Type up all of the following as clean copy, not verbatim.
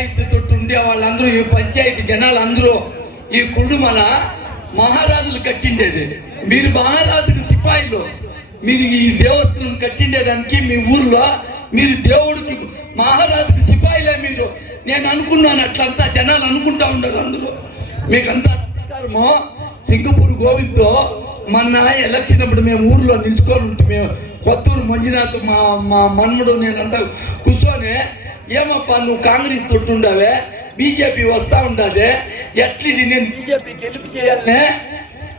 పంచాయతీతో ఉండే వాళ్ళందరూ, ఈ పంచాయతీ జనాలందరూ ఈ కుటుంబన మహారాజులు కట్టిండేది. మీరు మహారాజుకి సిపాయిలు, మీరు ఈ దేవస్థానం కట్టిండేదానికి మీ ఊర్లో మీరు దేవుడికి మహారాజుకి సిపాయిలే మీరు. నేను అనుకున్నాను, అట్లంతా జనాలు అనుకుంటా ఉండరు. అందులో మీకంతా నమస్కారము. సింగపూర్ గోవింద్తో మొన్న ఎలక్షన్ అప్పుడు మేము ఊర్లో నిల్చుకొని ఉంటే, మేము కొత్తూరు మంజునాథ్ మా మన్ముడు నేనంతా కూర్చొని, ఏమప్పా నువ్వు కాంగ్రెస్ తొట్టుండావే, బీజేపీ వస్తా ఉండదే, ఎట్లిది నేను బీజేపీ గెలుపు చేయాలనే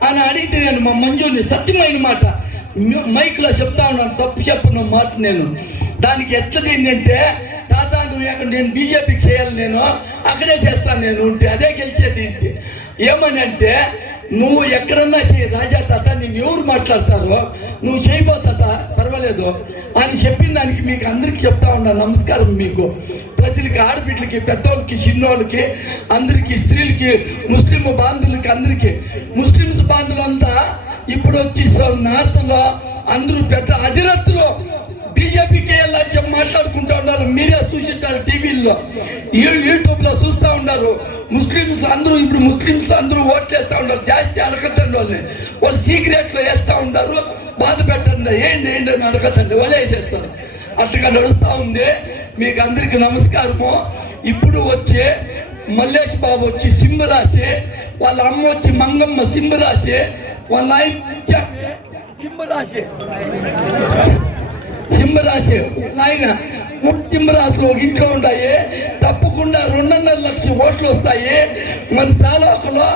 అని అడిగితే, నేను మా మంజుని సత్యమైన మాట మైక్లో చెప్తా ఉన్నాను, తప్పు చెప్పిన మాట నేను. దానికి ఎట్లది అంటే, తాత నువ్వు ఎక్కడ నేను బీజేపీకి చేయాలి, నేను అక్కడే చేస్తాను నేను ఉంటే, అదే గెలిచేది ఇంటి. ఏమని అంటే, నువ్వు ఎక్కడన్నా చేయి రాజా తాత, నేను ఎవరు మాట్లాడతారో నువ్వు చేయబోతా పర్వాలేదు అని చెప్పిన దానికి మీకు అందరికీ చెప్తా ఉన్నా. నమస్కారం మీకు ప్రజలకి, ఆడబిడ్డలకి, పెద్దోళ్ళకి, చిన్నోళ్ళకి, అందరికీ, స్త్రీలకి, ముస్లిం బాంధవులకి, అందరికీ. ముస్లిమ్స్ బాంధవులంతా ఇప్పుడు వచ్చి నార్త్లో అందరూ పెద్ద అజరత్తులో బీజేపీకి వెళ్ళని చెప్పి మాట్లాడుకుంటూ ఉన్నారు. మీరే చూసింటారు, టీవీల్లో, యూట్యూబ్లో చూస్తూ ఉన్నారు. ముస్లిమ్స్ అందరూ ఇప్పుడు ముస్లిమ్స్ అందరూ ఓట్లు వేస్తూ ఉన్నారు. జాస్తి అడగద్దండి వాళ్ళని, వాళ్ళు సీక్రెట్లో వేస్తూ ఉంటారు. బాధ పెట్టండి, ఏంటి అని అడగద్దండి, వాళ్ళే వేసేస్తారు. అట్లా నడుస్తూ ఉంది. మీకు అందరికి నమస్కారము. ఇప్పుడు వచ్చి మల్లేష్ బాబు వచ్చి సింహరాశి, వాళ్ళ అమ్మ వచ్చి మంగమ్మ సింహరాశి, వాళ్ళ ఆయన సింహరాశి ఆయన సింహరాశిలో ఒక ఇంట్లో ఉంటాయి. తప్పకుండా 2.5 లక్షల ఓట్లు వస్తాయి మన తాలూకులో.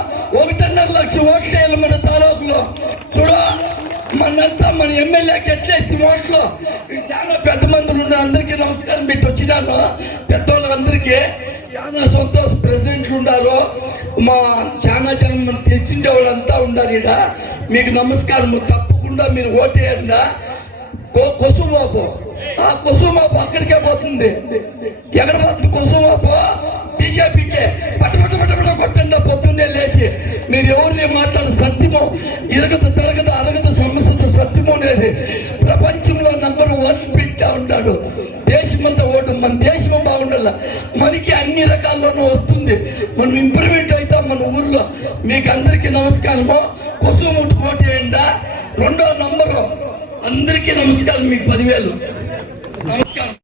1.5 లక్ష ఓట్లు వేయాలి మన తాలూకులో. చూడు మనంతా మన ఎమ్మెల్యేకి ఎట్లేసి ఓట్లు. చాలా పెద్ద మందులు ఉన్నారు. అందరికీ నమస్కారం పెట్టి వచ్చినాను. పెద్దవాళ్ళందరికీ చాలా సంతోషం. ప్రెసిడెంట్లు ఉన్నారు, మా చాలా జనం మనం తెచ్చిండే వాళ్ళంతా ఉన్నారు ఇక్కడ. మీకు నమస్కారం. తప్పకుండా మీరు ఓటేయండి. కొసుమాపు, ఆ కొసుమాపు అక్కడికే పోతుంది. ఎక్కడ పోతుంది కొసుమాపు? బీజేపీకే. పట్ట కొట్టండి పొద్దున్నే లేచి. మీరు ఎవరిని మాట్లాడు, సత్యము ఇరగదు, తరగదు, అరగదు సమస్యతో సత్యము అనేది ప్రపంచంలో నంబర్ 1 పెట్టా ఉంటాడు. దేశమంతా ఓటు. మన దేశం బాగుండాల, మనకి అన్ని రకాల్లోనూ వస్తుంది. మనం ఇంప్రూవ్మెంట్ అవుతాం మన ఊర్లో. మీకు అందరికీ నమస్కారము. కొసుముట్టు కోటేయండి. 2వ నంబరు. అందరికీ నమస్కారం. మీకు 10,000 నమస్కారం.